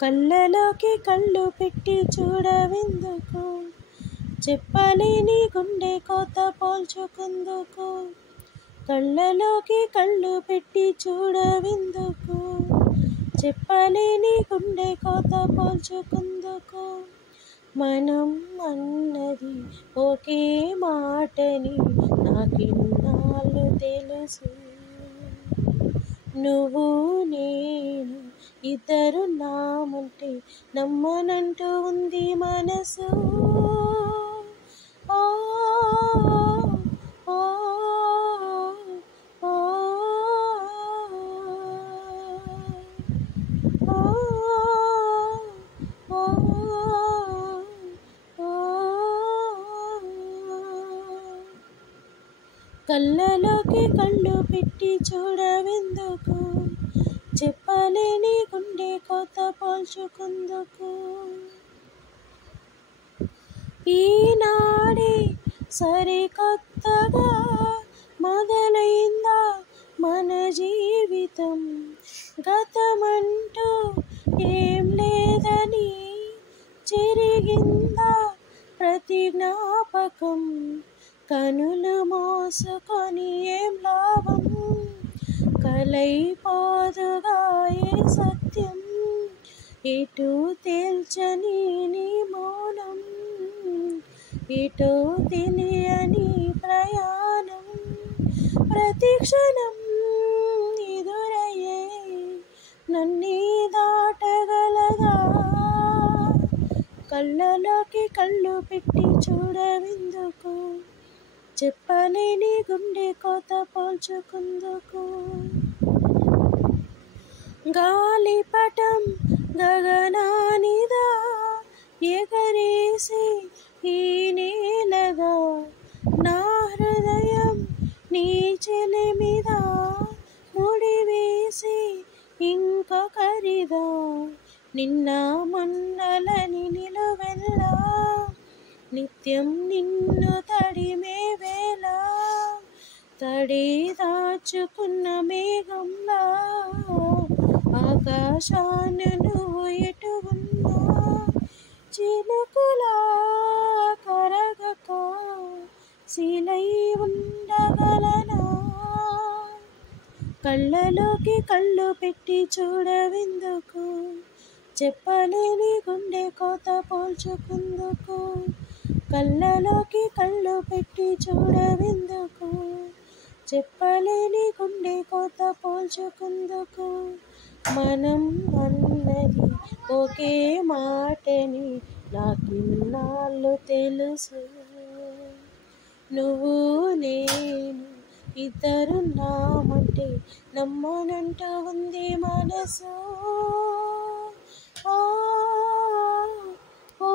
కళ్ళలోకి కళ్ళు పెట్టి చూడవెందుకు, చెప్పలేని గుండె కోత పోల్చుకుందుకు. కళ్ళలోకి కళ్ళు పెట్టి చూడవెందుకు, చెప్పలేని గుండె కోత పోల్చుకుందుకు. మనం అన్నది ఒకే మాటని నాకిన్నాళ్ళు తెలుసు. నువ్వు నేను ఇద్దరున్నామంటే నమ్మనంటూ ఉంది మనసు. ఓ ఓ ఓ కళ్ళలోకి కళ్ళు పెట్టి చూడవెందుకు, చెప్పలేని గుండె కోత పోల్చుకుందుకు. ఈనాడే సరికొత్తగా మొదలైందా మన జీవితం, గతమంటూ ఏం లేదని చెరిగిందా ప్రతి జ్ఞాపకం. కనులు మూసుకొని ఏం లాభం, కలైపోదుగా ఏ సత్యం. ఇటు తేల్చని నీ మౌనం, ఇటు తెలియని ప్రయాణం. ప్రతి క్షణం ఎదురయ్యే నన్నే దాటగలదా. కళ్ళలోకి కళ్ళు పెట్టి చూడవెందుకు, చెప్పలేని గుండె కోత పోల్చుకుందుకు. గాలిపటం గగనానిదా ఎగరేసి ఈ నేలదా, నా హృదయం నీ చెలిమిదా ముడివేసి ఇంకొకరిదా. నిన్న మొన్నలని నిలువెల్లా నిత్యం నిన్ను తడిమే వేళ, తడి దాచుకున్న మేఘంలా ఆకాశాన నువ్వు ఎటు ఉన్నా, చినుకులా కరగక శిలై ఉండగలనా. కళ్ళలోకి కళ్ళు పెట్టి చూడవెందుకు, చెప్పలేని గుండె కోత పోల్చుకుందుకు. కళ్ళలోకి కళ్ళు పెట్టి చూడవెందుకు, చెప్పలేని గుండె కోత పోల్చుకుందుకు. మనం అన్నది ఒకే మాటని నాకిన్నాళ్ళు తెలుసు. నువ్వు నేను ఇద్దరున్నామంటే నమ్మనంటూ ఉంది మనసు. ఓ ఓ